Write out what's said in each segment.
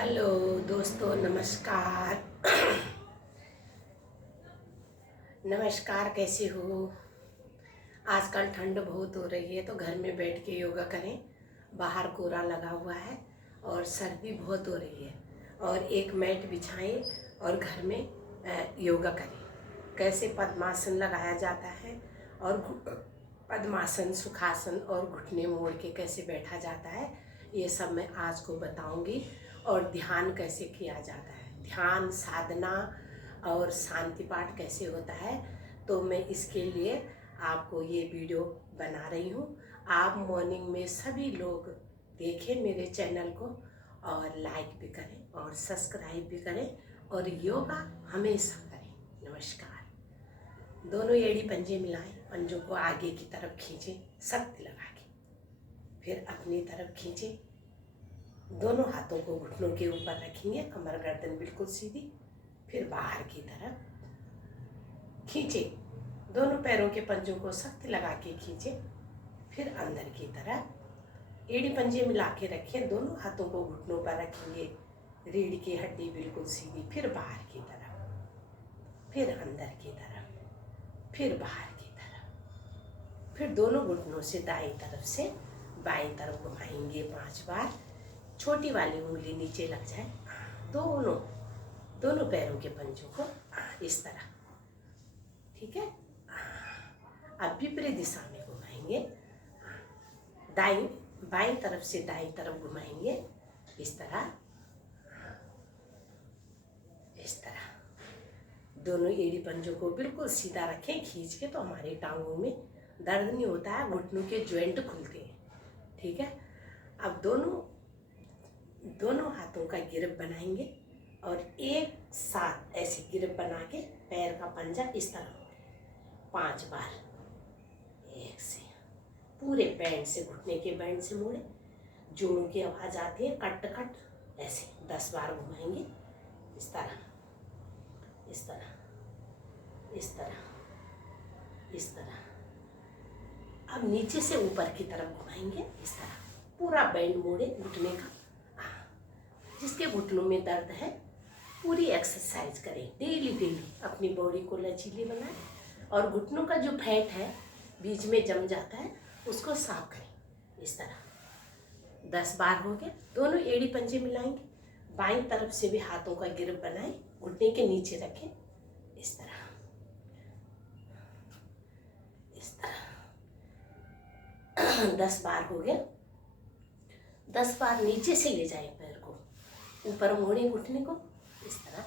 Hello दोस्तों, नमस्कार। नमस्कार, कैसे हो? आजकल ठंड बहुत हो रही है तो घर में बैठ के योगा करें। बाहर कोहरा लगा हुआ है और सर्दी बहुत हो रही है। और एक मैट बिछाएं और घर में योगा करें। कैसे पद्मासन लगाया जाता है और पद्मासन, सुखासन और घुटने मोड़ के कैसे बैठा जाता है, ये सब मैं आज को बताऊंगी। और ध्यान कैसे किया जाता है, ध्यान साधना और शांति पाठ कैसे होता है, तो मैं इसके लिए आपको ये वीडियो बना रही हूँ। आप मॉर्निंग में सभी लोग देखें मेरे चैनल को और लाइक भी करें और सब्सक्राइब भी करें और योगा हमेशा करें। नमस्कार। दोनों एड़ी पंजे मिलाएं, पंजों को आगे की तरफ खींचें शक्ति लगा के, फिर अपनी तरफ खींचें। दोनों हाथों को घुटनों के ऊपर रखेंगे, कमर गर्दन बिल्कुल सीधी, फिर बाहर की तरफ खींचें। दोनों पैरों के पंजों को सख्त लगा के खींचें, फिर अंदर की तरफ एड़ी पंजे मिला के रखें। दोनों हाथों को घुटनों पर रखेंगे, रीढ़ की हड्डी बिल्कुल सीधी, फिर बाहर की तरफ, फिर अंदर की तरफ, फिर बाहर की तरफ। फिर दोनों घुटनों से दाईं तरफ से बाईं तरफ घुमाएंगे 5 बार। छोटी वाली उंगली नीचे लग जाए, दोनों दोनों पैरों के पंजों को इस तरह, ठीक है। अब विपरीत दिशा में घुमाएंगे, दाईं बाईं तरफ से दाईं तरफ घुमाएंगे इस तरह, इस तरह। दोनों एड़ी पंजों को बिल्कुल सीधा रखें खींच के, तो हमारी टांगों में दर्द नहीं होता है, घुटनों के जॉइंट खुलते हैं, ठीक है। अब दोनों हाथों का गिरप बनाएंगे और एक साथ ऐसे गिरप बना के पैर का पंजा इस तरह 5 बार, एक से पूरे बैंड से, घुटने के बैंड से मोड़े, जोड़ों की आवाज आती है कट कट, ऐसे 10 बार घुमाएंगे इस तरह, इस तरह, इस तरह, इस तरह। अब नीचे से ऊपर की तरफ घुमाएंगे इस तरह, पूरा बैंड मोड़े घुटने का। जिसके घुटनों में दर्द है पूरी एक्सरसाइज करें, डेली डेली अपनी बॉडी को लचीली बनाएं और घुटनों का जो फैट है बीच में जम जाता है उसको साफ करें इस तरह। 10 बार हो गए। दोनों एड़ी पंजे मिलाएंगे, बाईं तरफ से भी हाथों का गिरप बनाएं, घुटने के नीचे रखें इस तरह, इस तरह। 10 बार हो गए। 10 बार नीचे से ले जाए पैर को, ऊपर मोड़े घुटने को इस तरह,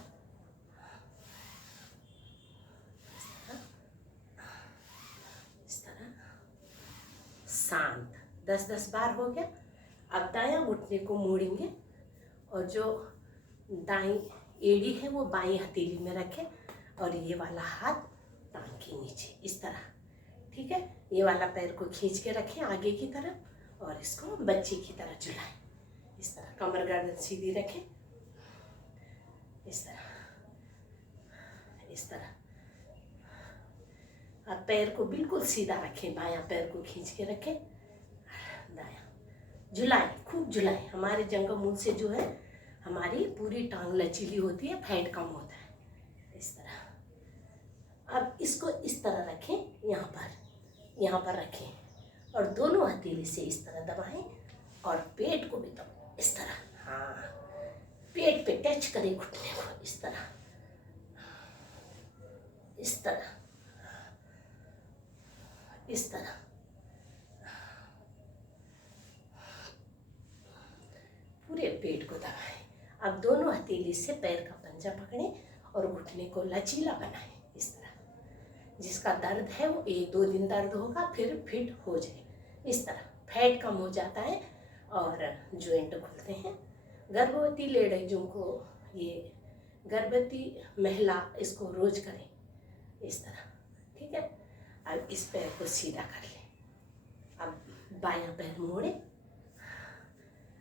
इस तरह, शांत। 10-10 बार हो गया। अब दायां घुटने को मोड़ेंगे और जो दाईं एड़ी है वो बाईं हथेली में रखें और ये वाला हाथ टांग के नीचे इस तरह, ठीक है। ये वाला पैर को खींच के रखें आगे की तरफ और इसको बच्चे की तरह झुलाएं इस तरह, कमर गर्दन सीधी रखें इस तरह, इस तरह। अब पैर को बिल्कुल सीधा रखें, बायां पैर को खींच के रखें, दायां झुलाएं, खूब झुलाएं। हमारे जंघामूल से जो है हमारी पूरी टांग लचीली होती है, फैट कम होता है इस तरह। अब इसको इस तरह रखें, यहाँ पर रखें और दोनों हथेली से इस तरह दबाएं और पेट को भी दबाएं इस तरह। हाँ, पेट पे टच करें घुटने को इस तरह, इस तरह, इस तरह। पूरे पेट को दबाएं। अब दोनों हथेली से पैर का पंजा पकड़ें और घुटने को लचीला बनाएं इस तरह। जिसका दर्द है वो 1-2 दिन दर्द होगा, फिर फिट हो जाए इस तरह। फैट कम हो जाता है और जॉइंट खुलते हैं। गर्भवती लेडीजों को, ये गर्भवती महिला इसको रोज करें इस तरह, ठीक है। अब इस पैर को सीधा कर लें। अब बायां पैर मोड़े,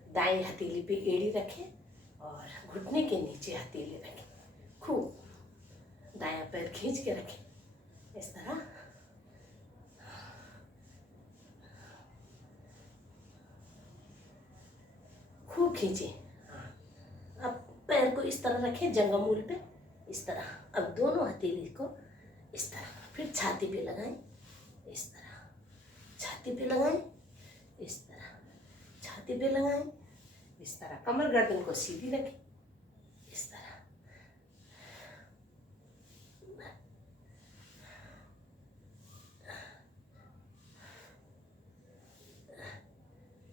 दाएं हथेली पे एड़ी रखें और घुटने के नीचे हथेली रखें, खूब दायां पैर खींच के रखें इस तरह, खूब खींचे। हाँ, अब इस तरह रखें जंगमूल पे, इस तरह। अब दोनों हथेली को इस तरह, फिर छाती पे लगाएं, इस तरह छाती पे लगाएं, इस तरह छाती पे लगाएं, इस तरह। कमर गर्दन को सीधी रखें, इस तरह।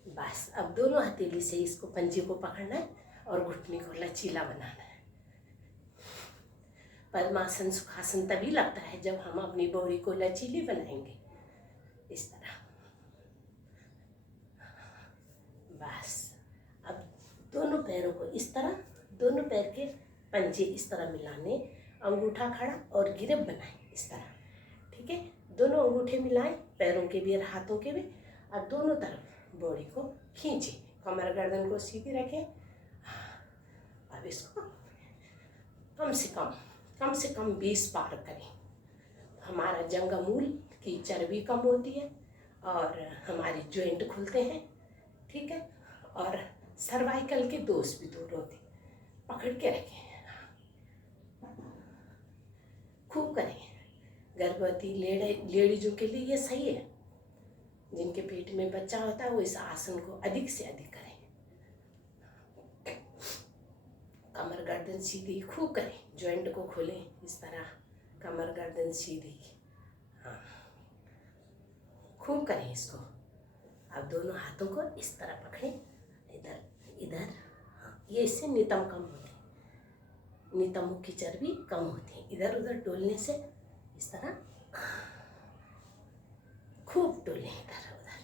बस अब दोनों हथेली से इसको पंजे को पकड़ना है और घुटने को लचीला बनाना है। पद्मासन सुखासन तभी लगता है जब हम अपनी बॉडी को लचीली बनाएंगे, इस तरह। बस अब दोनों पैरों को इस तरह, दोनों पैर के पंजे इस तरह मिलाने, अंगूठा खड़ा और गिरफ्त बनाएं, इस तरह। ठीक है, दोनों अंगूठे मिलाएं, पैरों के भी और हाथों के भी। अब दोनों तरफ बॉडी को खींचें, कमर गर्दन को सीधी रखें। अब इसको कम से कम 20 बार करें। हमारा जंगमूल की चर्बी कम होती है और हमारी जॉइंट खुलते हैं, ठीक है, और सर्वाइकल के दोष भी दूर होते हैं। पकड़ के रखें, खूब करें। गर्भवती लेडीजों के लिए ये सही है। जिनके पेट में बच्चा होता है वो इस आसन को अधिक से अधिक करें। कमर गर्दन सीधी खूब करें, जॉइंट को खोलें, इस तरह कमर गर्दन सीधी। हाँ, खूब करें इसको। अब दोनों हाथों को इस तरह पकड़ें, इधर इधर। हाँ, ये इससे नितंब कम होते हैं, नितंबों की चर्बी कम होती है इधर उधर डोलने से। इस तरह खूब डोलें इधर उधर।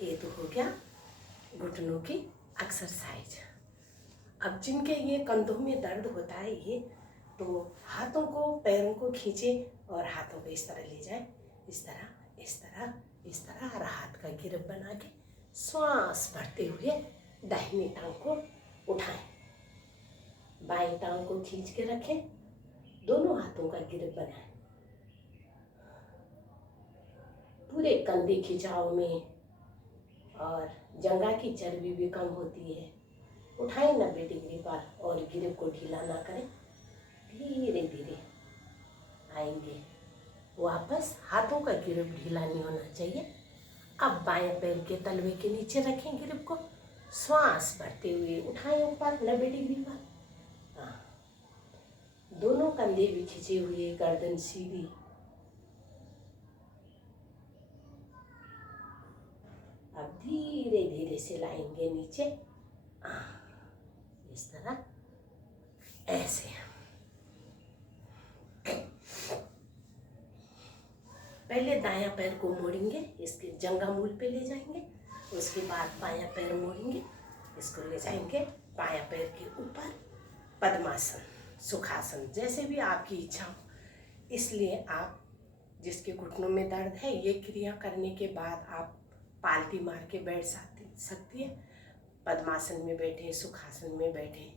ये तो हो गया घुटनों की एक्सरसाइज। अब जिनके ये कंधों में दर्द होता है ये, तो हाथों को पैरों को खींचें और हाथों को इस तरह ले जाएं, इस तरह इस तरह इस तरह, और हाथ का गिरफ्त बना के श्वास भरते हुए दाहिनी टांग को उठाएं, बाएं टांग को खींच के रखें, दोनों हाथों का गिरफ्त बनाएं। पूरे कंधे खिंचाव में और जंघा की चर्बी भी कम होती है। उठाएं 90 डिग्री पर और गिरफ्त को ढीला ना करें, धीरे धीरे आएंगे वापस। हाथों का गिरफ्त ढीला नहीं होना चाहिए। अब बाएं पैर के तलवे के नीचे रखें गिरफ्त को, श्वास भरते हुए उठाएं ऊपर 90 डिग्री पर। हाँ, दोनों कंधे भी खिंचे हुए, गर्दन सीधी। अब धीरे धीरे से लाएंगे नीचे, इस तरह, ऐसे। पहले दायां पैर को मोड़ेंगे, इसके जंघामूल पे ले जाएंगे, उसके बाद बायां पैर मोड़ेंगे, इसको ले जाएंगे बायां पैर के ऊपर, पद्मासन सुखासन, जैसे भी आपकी इच्छा हो। इसलिए आप जिसके घुटनों में दर्द है, ये क्रिया करने के बाद आप पालती मार के बैठ सकती है। पद्मासन में बैठे, सुखासन में बैठे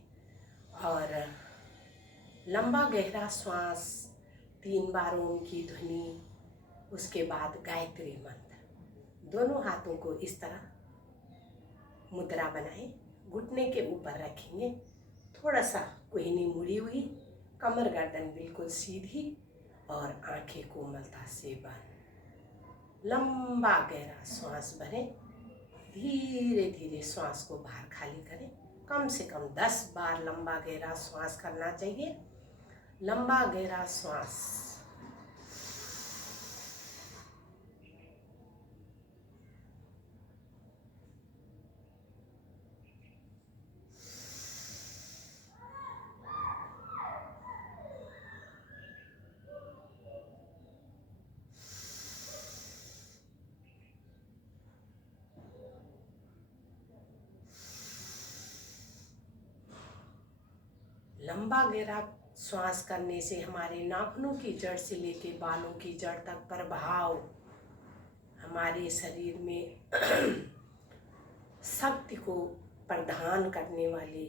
और लंबा गहरा श्वास 3 बार ओम की ध्वनि, उसके बाद गायत्री मंत्र। दोनों हाथों को इस तरह मुद्रा बनाएं, घुटने के ऊपर रखेंगे, थोड़ा सा कोहनी मुड़ी हुई, कमर गर्दन बिल्कुल सीधी और आंखें कोमलता से बंद। लंबा गहरा श्वास भरें, धीरे धीरे श्वास को बाहर खाली करें। कम से कम 10 बार लंबा गहरा श्वास करना चाहिए। लंबा गहरा श्वास, लंबा गहरा श्वास करने से हमारे नाखूनों की जड़ से लेके बालों की जड़ तक प्रभाव, हमारे शरीर में शक्ति को प्रदान करने वाले।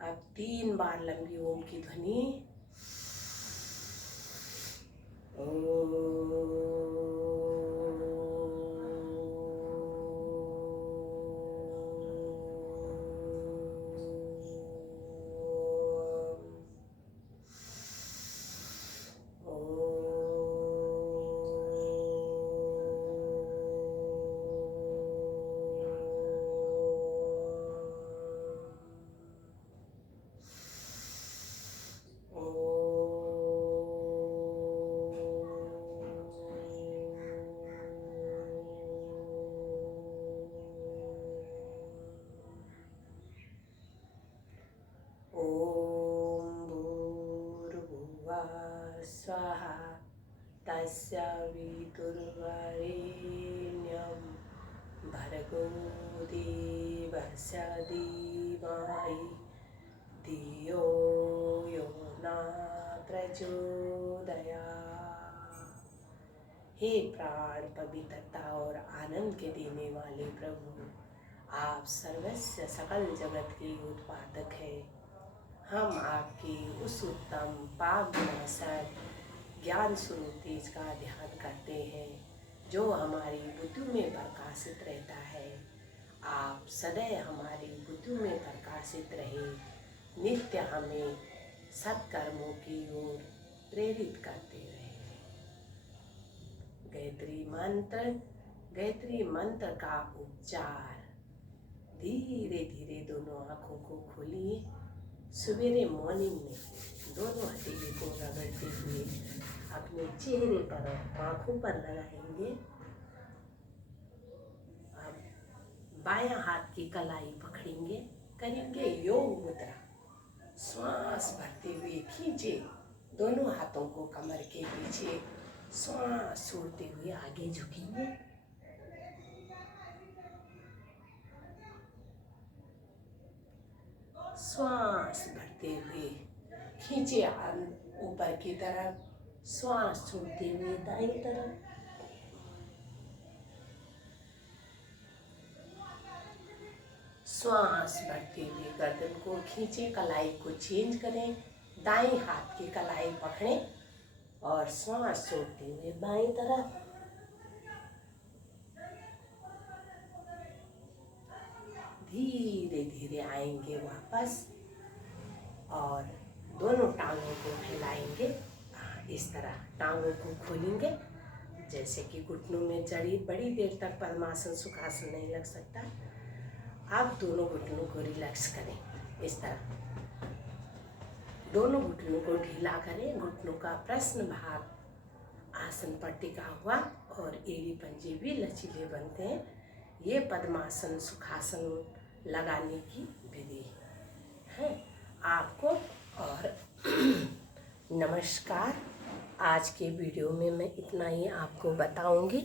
अब 3 बार लंबी ओम की ध्वनि, तस्य धीमहि धियो यो न प्रचोदयात्। हे प्राण पवित्रता और आनंद के देने वाले प्रभु, आप सर्वस्व सकल जगत के उत्पादक हैं। हम आपकी उस उत्तम पाप विनाशक ज्ञान स्वरूप तेज का ध्यान करते हैं जो हमारी बुद्धि में प्रकाशित रहता है। आप सदैव हमारी बुद्धि में प्रकाशित रहे, नित्य हमें सत्कर्मों की ओर प्रेरित करते रहे। गायत्री मंत्र का उच्चार। धीरे धीरे दोनों आँखों को खोलिए। सवेरे मॉर्निंग में दोनों हथेली को रगड़ते हुए अपने चेहरे पर और आँखों पर लगाएंगे। अब बायां हाथ की कलाई पकड़ेंगे, करेंगे योग मुद्रा। श्वास भरते हुए खींचे दोनों हाथों को कमर के पीछे, श्वास छोड़ते हुए आगे झुकेंगे। श्वास भरते हुए खींचे ऊपर की तरफ, श्वास छोड़ते हुए दाईं तरफ। श्वास भरते हुए गर्दन को खींचे, कलाई को चेंज करें, दाएं हाथ की कलाई पकड़ें और श्वास छोड़ते हुए बाईं तरफ। धीरे धीरे आएंगे वापस और दोनों टांगों को फैलाएंगे। इस तरह टांगों को खोलेंगे जैसे कि घुटनों में जड़ी। बड़ी देर तक पद्मासन सुखासन नहीं लग सकता। आप दोनों घुटनों को रिलैक्स करें। इस तरह दोनों घुटनों को ढीला करें। घुटनों का प्रश्न भाग आसन पर टिका हुआ और एड़ी पंजे भी लचीले बनते हैं। ये पद्मासन सुखासन लगाने की विधि है आपको। और नमस्कार। आज के वीडियो में मैं इतना ही आपको बताऊंगी।